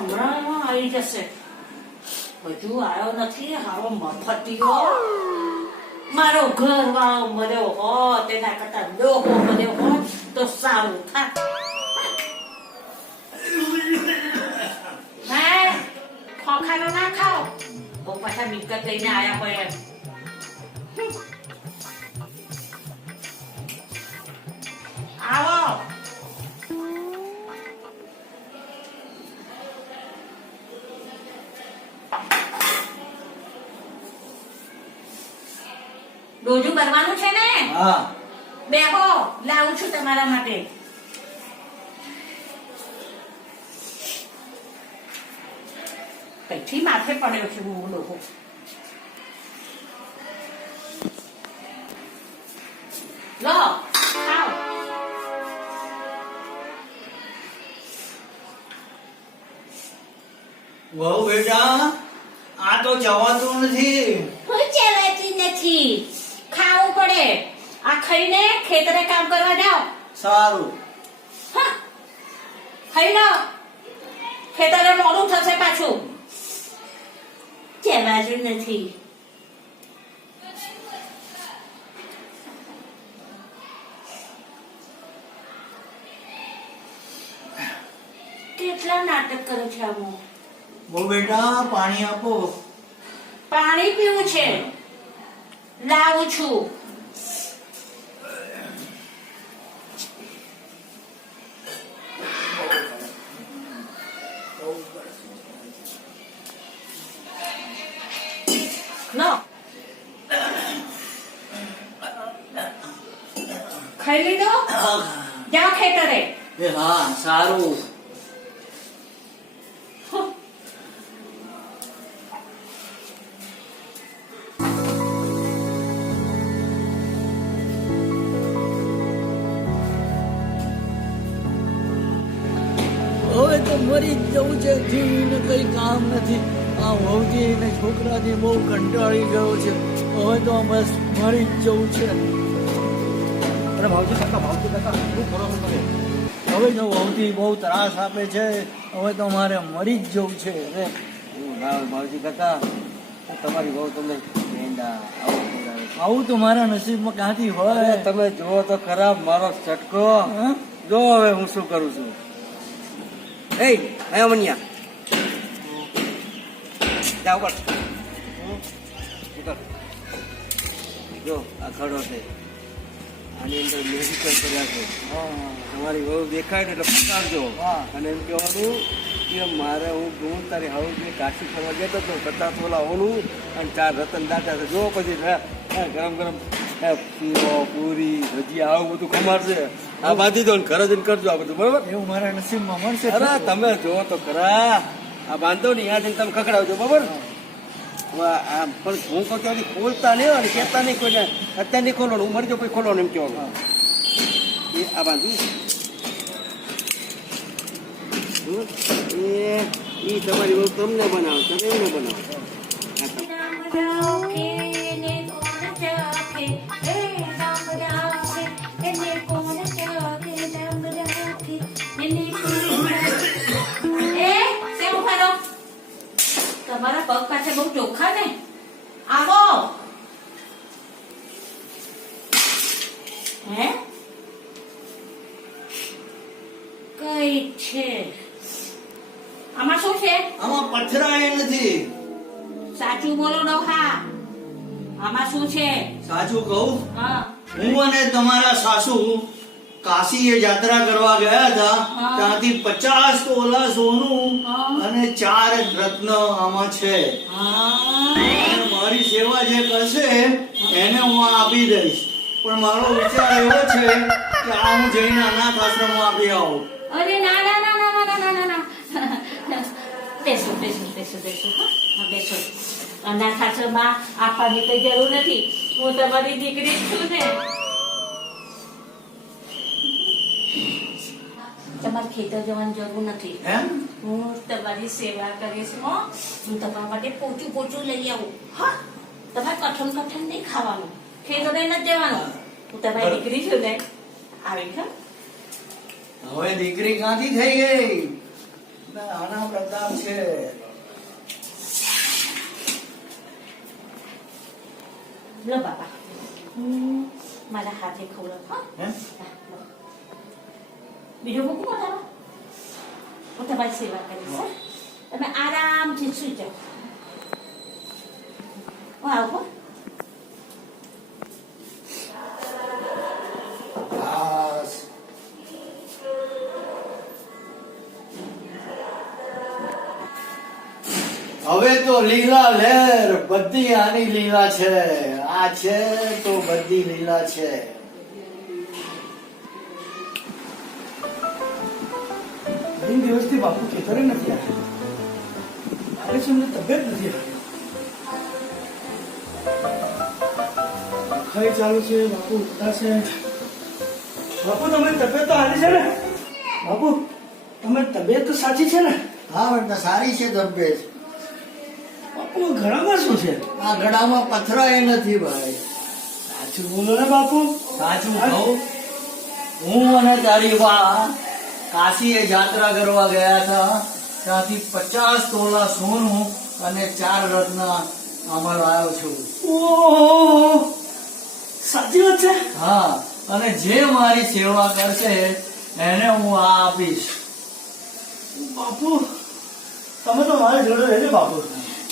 હમણાં આવી જશે. હજુ આવ્યો નથી હારો મફતિયો મારો ઘર વાળો મર્યો હોત તેના કરતા લોકો મળ્યો હોત તો સારું થાત. હે? ખોખાનો ના ખાઓ? બહુ પાછા મિલકત લઈને આવ્યા હોય એમ. ડોજું કરવાનું છે ને? હા. બેહો લાવું છું તમારા માટે. કઈથી માથે પડ્યો છે હું લોકો. લો ખાઓ. વહુ બેટા આ તો જવાતું નથી. કોઈ ચલાતી નથી. પડે આ ખાઈને ખેતરે કામ કરવા જાઓ. સારું. હા. ખાઈ લો ખેતરે મોડું થશે પાછું. ચલાતું નથી? કેટલા નાટક કરો છો આમાં બહુ બેટા પાણી આપો. પાણી પીવું છે. લાવું છું. લો ખાઈ લીધો? ક્યાં ખેતરે એ હા સારું. હવે તો મરી જ જવું છે જીવીને કઈ કામ નથી. આ વહુજી અને છોકરાથી બહુ કંટાળી ગયો છે. હવે તો બસ મરી જ જવું છે. અરે ભાવજી કાકા ભાવજી કાકા શું કરો છો તમે? હવે તો વહુજી બહુ ત્રાસ આપે છે. હવે તો મારે મરી જ જવું છે. અરે ભાવજી કાકા તમારી બહુ તમને ગેંડા આવું તો મારા નસીબમાં ક્યાંથી હોય? તમે જુઓ તો ખરાબ મારો ચટકો હં? જો હવે હું શું કરું છું. એ આયા મનિયા. જા ઉપર. ઉપર. જો આ ખડો છે. આની અંદર મેડિકલ કર્યા છે. તમારી વહુ દેખાય ને એટલે પકડજો હા. અને એમ કહેવાનું કે મારે હું હું તારી હાઉસ ને કાશી ફરવા જતો તો પચાસ ઓલા ઓલું અને ચાર રતન દાતા જો પછી ગરમ ગરમ પૂરી ભજીયા આવું બધું ખમાડશે આ બાંધી દો ને ઘરે જઈને કરજો આ બધું બરોબર? એવું મારા નસીબમાં મળશે અરે તમે જુઓ તો ખરા આ બાંધો નહીં આ જઈને તમે ખખડાવજો, બરોબર? પણ હું કહું ત્યાંથી ખોલતા નહીં હોય ને કહેતા નહીં કોઈને. અત્યારે નહીં ખોલો હું મરજો પછી ખોલો ને એમ કહેવાનું. એ આ બાંધું. એ તમારી હું તમને બનાવો તમે એમને બનાવો. બહુ ચોખ્ખા ને? આવો. હે? કઈ છે? આમાં શું છે? આમાં પથરાય નથી. સાચું બોલો ડોહા. આમાં શું છે? સાચું કહું? હા. હું અને તમારા સાસુ કાશીએ યાત્રા કરવા ગયા હતા ત્યાંથી પચાસ તોલા સોનું અને ચાર રત્ન આમાં છે. મારી સેવા જે કરશે એને હું આપી દઈશ. પણ મારો વિચાર એવો છે કે આ હું જઈને અનાથ આશ્રમમાં આપી આવું. અરે ના ના ના ના ના ના ના ના. બેસો બેસો બેસો બેસો બેસો. અનાથ આશ્રમમાં આપવાની કઈ જરૂર નથી. હું તમારી દીકરી છું ને. તમારે ખેતર જવાની જરૂર નથી. હું? તમારી સેવા કરીશ હો. તમારા માટે પોચું પોચું લઈ આવું. હા. તમારે કઠણ કઠણ નહીં ખાવાનું. ખેતરે નથી જવાનું. હું તમારી દીકરી છું ને. આવી હા હવે દીકરી ક્યાંથી થઈ ગઈ? આના પ્રતાપ છે. લો બાપા. મારા હાથે ખવડાવ હે? બીજું મૂકું મોઢામાં હું તમારી સેવા કરીશ તમે આરામથી સુઈ જાઓ હું આવું હવે તો લીલા લહેર બધી આની લીલા છે આ છે તો બધી લીલા છે ત્રણ દિવસથી બાપુ ખેતરે નથી આવ્યા મારે છે એમને તબિયત નથી રહી ખાઈ ચાલુ છે બાપુ ઉઠતા છે. બાપુ તમને તબિયત તો સારી છે ને? બાપુ તમે તબિયત તો સાચી છે ને? હા બેટા સારી છે તબિયત. બાપુ ઘડામાં શું છે? આ ગળામાં પથરાય નથી ભાઈ. સાચું બોલો ને બાપુ. સાચું કહું. હું અને તારી બા એ જાત્રા કરવા ગયા હતા. ત્યાંથી પચાસ તોલા સોનું અને ચાર રત્ન અમારો આવ્યો છું. ઓહો! સાચી વાત છે? હા અને જે મારી સેવા કરશે એને હું આ આપીશ. બાપુ તમે તો મારી જોડે રહેજો બાપુ.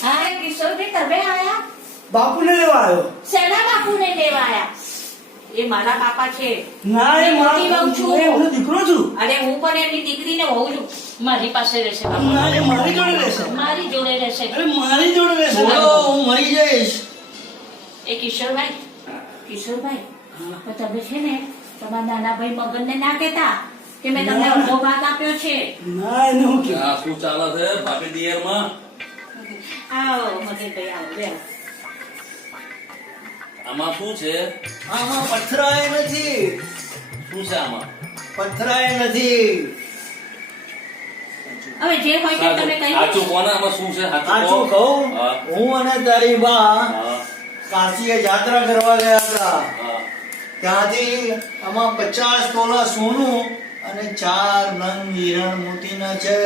હા કિશોરભાઈ તમે આયા? બાપુને લેવા આવ્યો. શેના બાપુને લેવા આયા? એ મારા પાપા છે. ના એ મોટી વહુ છું. હું દીકરો છું. અરે હું પણ એમની દીકરીને હોઉં છું. મારી પાસે રહેશે ના એ મારી જોડે રહેશે. મારી જોડે રહેશે. અરે મારી જોડે રહેશે. બોલો. હું મરી જઈશ. એ કિશોરભાઈ કિશોરભાઈ તો તમે છે ને તમારા નાના ભાઈ મગનને ના કહેતા કે મેં તમને ના. અડધો ભાગ આપ્યો છે. ના એને હું કીધું આ શું ચાલે છે? ભાભી દિયરમાં આવો મગનભાઈ આવો બેહો. આમાં શું છે? આમાં પથરાય નથી. શું છે આમાં? પથરાય નથી. હવે જે હોય તે તમે કહી સાચું કોને આમાં શું છે? સાચું સાચું કહું. હું. અને તારી બા કાશીએ જાત્રા કરવા ગયા હતા. ત્યાંથી આમાં પચાસ તોલા સોનું અને ચાર નંગ હિરણ મોતીના છે.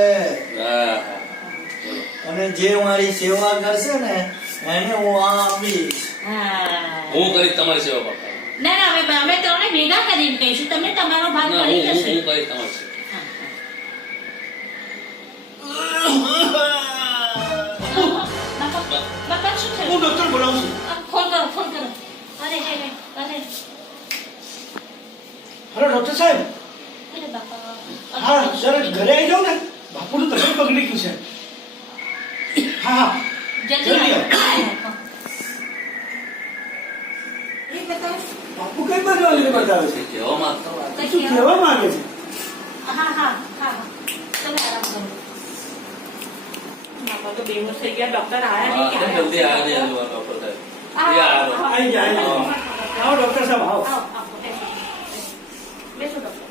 અને જે મારી સેવા કરશે ને એને હું આ આપીશ. હા. હું કરી તમારી સેવા બાપા ના ના અમે અમે ત્રણે ભેગા કરીને કહીશું. તમે તમારો ભાગ કરી જશો હું હું હું કરીશ તમારી સેવા. હા, હા. બાપા શું થયું? હું ડોક્ટર બોલાવું છું. ફોન કરો ફોન કરો. અરે હલો ડોક્ટર સાહેબ. અરે બાપા હા સર ઘરે આવી જાઓ ને. બાપુનું તબિયત બગડી ગયું છે. હા હા. જલ્દી જલ્દી આવો. બાપુ કઈ બાજુ આવીને બતાવે છે? કહેવા માંગતો શું કહેવા? માંગે છે? હા હા હા હા. તમે આરામ કરો. બાપા તો બેહોશ થઈ ગયા ડોક્ટર આયા નહીં જલ્દી આવશે? આવ્યા ને ડોક્ટર સાહેબ આવો, ડોક્ટર સાહેબ બેસો. ડોક્ટર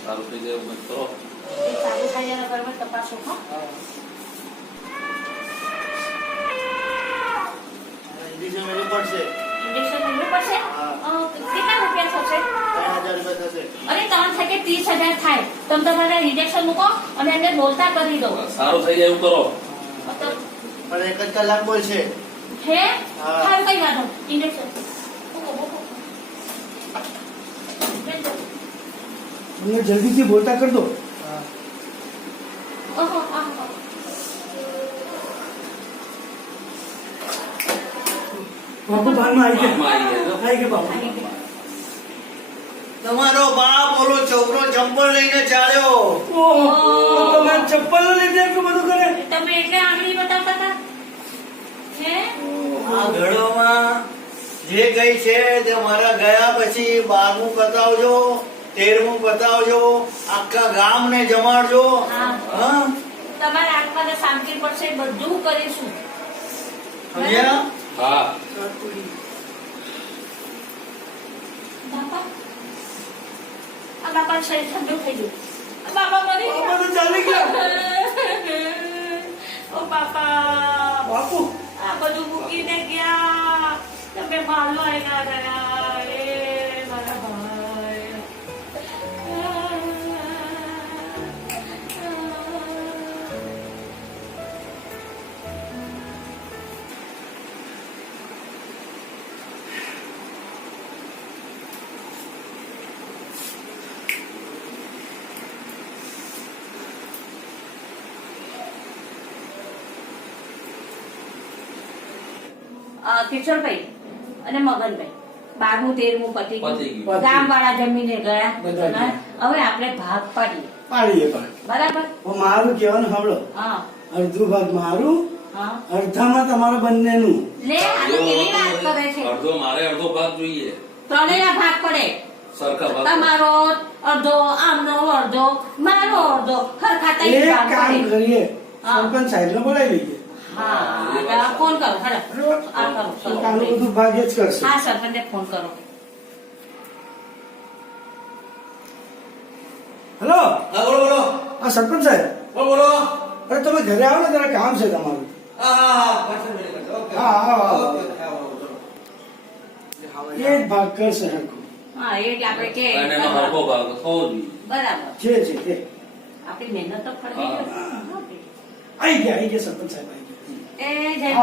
સારું થઈ જાય કરો સારું તપાસો હો. ઇન્જેક્શન લેવું પડશે. ઇન્જેક્શન લેવું પડશે? કેટલા રૂપિયા થશે? ત્રણ રૂપિયા થશે. અરે ત્રણ থেকে ત્રીસ હજાર થાય. તમે તમારે ઇન્જેક્શન મૂકો અને એને બોલતા કરી દો. સારું થઈ જાય એવું કરો. પણ એક જ કલાક બોલશે. હે? હા. સારું કઈ વાંધો ઇન્જેક્શન. જલ્દીથી બોલતા કરી દો. ઓહો, બાપુ ભાનમાં આવી ગયા આવી ગયા. બાપુ તમારો બાપ ઓલો છોકરો ચંપલ લઈને ચાલ્યો. ઓહો તમે ચપ્પલ લીધે એટલું બધું કરે? તમે એટલે આંગળી બતાવતા હતા? હે? આ ઘડોમાં જે કઈ છે તે મારા ગયા પછી બારમું બતાવજો તેરમું બતાવજો આખા ગામને જમાડજો. હા. હા? તમારા આત્માને શાંતિ પડશે બધું કરીશું. સમજ્યા? હા. બાપા આ બાપા શરીર ઠંડુ થઈ ગયું. આ બાપા મરી બાપા ચાલી ગયા. ઓ બાપા. બાપુ. આ બધું મૂકીને ગયા. તમે માલો આવ્યા ગયા કિશોરભાઈ અને મગનભાઈ. બારમું તેરમું પતી પતી ગયું. ગયું. ગામ વાળા જમીને ગયા. હવે આપણે ભાગ પાડીએ. પાડીએ બરાબર? મારું કેવાનું સાંભળો. હા. અડધું ભાગ મારું હા. અડધામાં તમારા બંનેનું. લે આને કેવી વાત કરે છે? અડધો મારે અડધો ભાગ જોઈએ. ત્રણેયના ભાગ પડે. સરખા તમારો અડધો આમનો અડધો મારો અડધો. ખરખા તઈ એક કામ કરીએ. સરપંચ સાહેબ બોલાવી લઈએ. ફોન કરો હેડો આ કરો તો કરો આનું બધું ભાગ્ય જ કરશે હા સરપંચને ફોન કરો હેલો હા બોલો બોલો આ સરપંચ સાહેબ બોલો બોલો અરે તમે ઘરે આવો ને જરા કામ છે તમારું હા હા હા પાછળ મેળવી કરજો. ઓકે. હા, હા, હા. ઓકે, ઓકે, આવો, આવો, ચલો. એ જ ભાગ કરશે હરખું હા એટલે આપણે કે અને એનો હરખો ભાગ થવો જોઈએ બરાબર જે છે તે આપણી મહેનત તો ફળવી હા. ગઈ. આવી ગયા આવી ગયા સરપંચ સાહેબ કેમ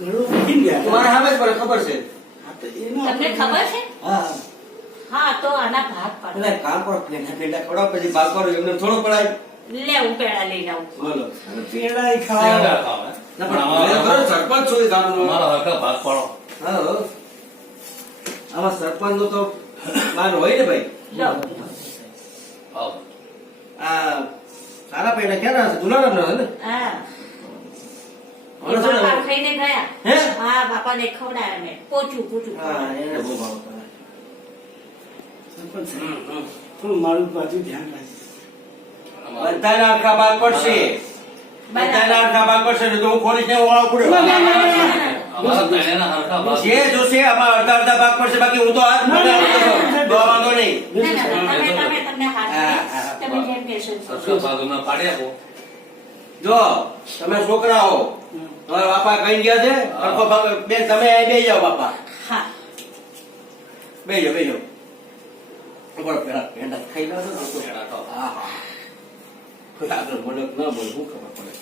ઘણું ફીટી હવે ખબર છે. તમને ખબર છે? હા. હા તો આના ભાગ પાડો. એટલે કામ પર પછી ભાગ પાડો એમને થોડો પડાય. લે હું પેડા લઈને આવું. બોલો. પેડા ખાવ. સરપંચ ને ભાઈ. હે. હા? બાપા ને ખવડાવ્યા મેં. પોચું પોચું. હા એને થોડું મારું બાજુ ધ્યાન રાખજો. બધા આખા બાર પડશે. જો તમે છોકરાઓ તમારા બાપા કઈ ગયા છે? અડધો ભાગ બેન તમે બે જાઓ બાપા. બે જાઓ બે જાઓ. ખાઈ લો હા આગળ મને ન બોલ શું ખબર પડે?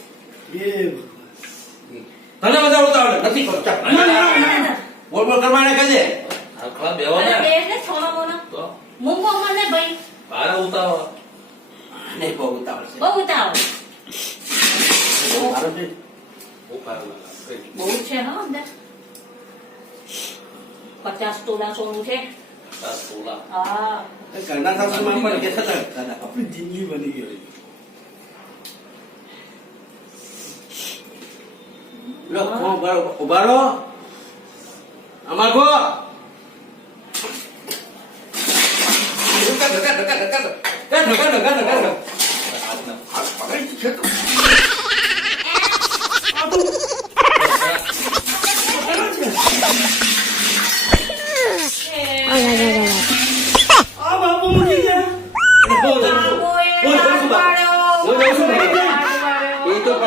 તને બધા આવડે. નથી બોલ બોલ કરવાને કહે બહુ છે. બહુ પચાસ તોલા સોનું છે. પચાસ જિંદગી બની ગઈ ઊભા રહો અમાગો ઢકા ઢકા છે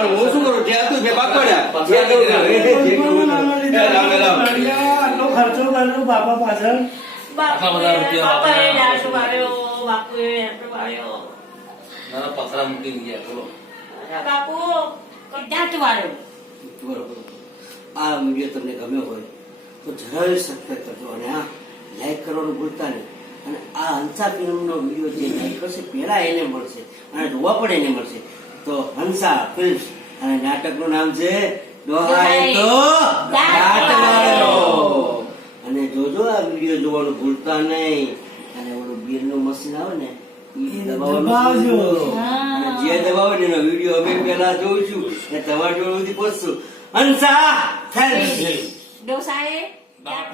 પણ હું શું કરું? જ્યાં તું બે ખર્ચો બાપા પાછળ. બધા રૂપિયા બાપાએ પથરા ગયા બોલો બાપુ. બરોબર આ વીડિયો તમને ગમ્યો હોય તો જરાય સબસ્ક્રાઈબ કરજો અને આ લાઈક કરવાનું ભૂલતા નહીં. અને આ હંસા ફિલ્મનો વીડિયો જે લાઈક કરશે પહેલા એને મળશે અને જોવા પણ એને મળશે. તો હંસા ફિલ્મ્સ અને નાટકનું નામ છે દોહાય તો અને જોજો આ વીડિયો જોવાનું ભૂલતા નહીં. અને ઓલું બીરનું મશીન આવે ને દબાવજો. અને જે દબાવે ને એનો વીડિયો અમે પેલા જોઈશું. ને તમારી જોડે સુધી પહોંચશું. હંસા થેન્ક ડોસાએ દાંત